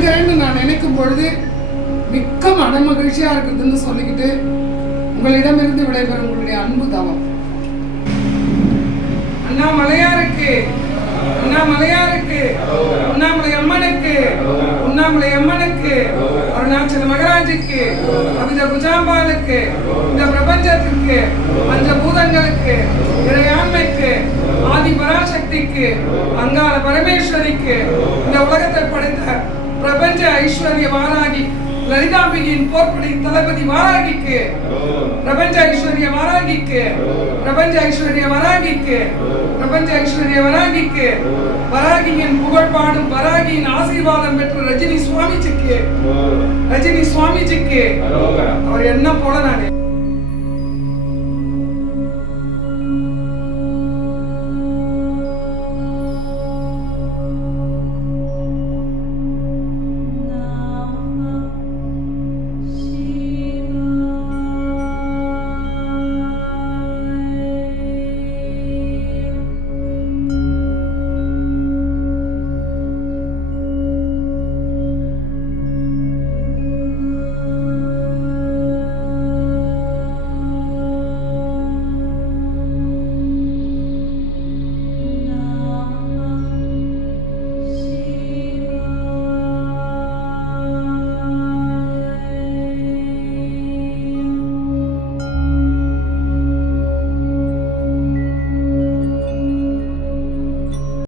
வணங்குறேன்னு நான் நினைக்கும் பொழுது மிக்க மன மகிழ்ச்சியா இருக்குதுன்னு சொல்லிக்கிட்டு உங்களிடமிருந்து விடைபெறும் உங்களுடைய அன்பு தவம். அண்ணாமலையாருக்கு, அண்ணாமலையாருக்கு, உண்ணாமலை அம்மனுக்கு, உண்ணாமலை அம்மனுக்கு, அருணாச்சல மகராஜுக்கு, அபித குஜாம்பாலுக்கு, இந்த பிரபஞ்சத்திற்கு, பஞ்சபூதங்களுக்கு, இறையாண்மைக்கு, ஆதி பராசக்திக்கு, அங்காள பரமேஸ்வரிக்கு, இந்த உலகத்தை படைத்த பிரபஞ்ச ஐஸ்வர்ய வாராகி லலிதாம்பிகையின் போர்ப்படை தளபதி வாராகிக்கு, பிரபஞ்ச ஐஸ்வர்ய வாராகிக்கு, பிரபஞ்ச ஐஸ்வர்ய வாராகிக்கு, பிரபஞ்ச ஐஸ்வர்ய வாராகிக்கு, வராகியின் புகழ் பாடும் வராகியின் ஆசீர்வாதம் பெற்ற ரஜினி சுவாமிஜிக்கு, ரஜினி சுவாமிஜிக்கு அவர் என்ன போல நான்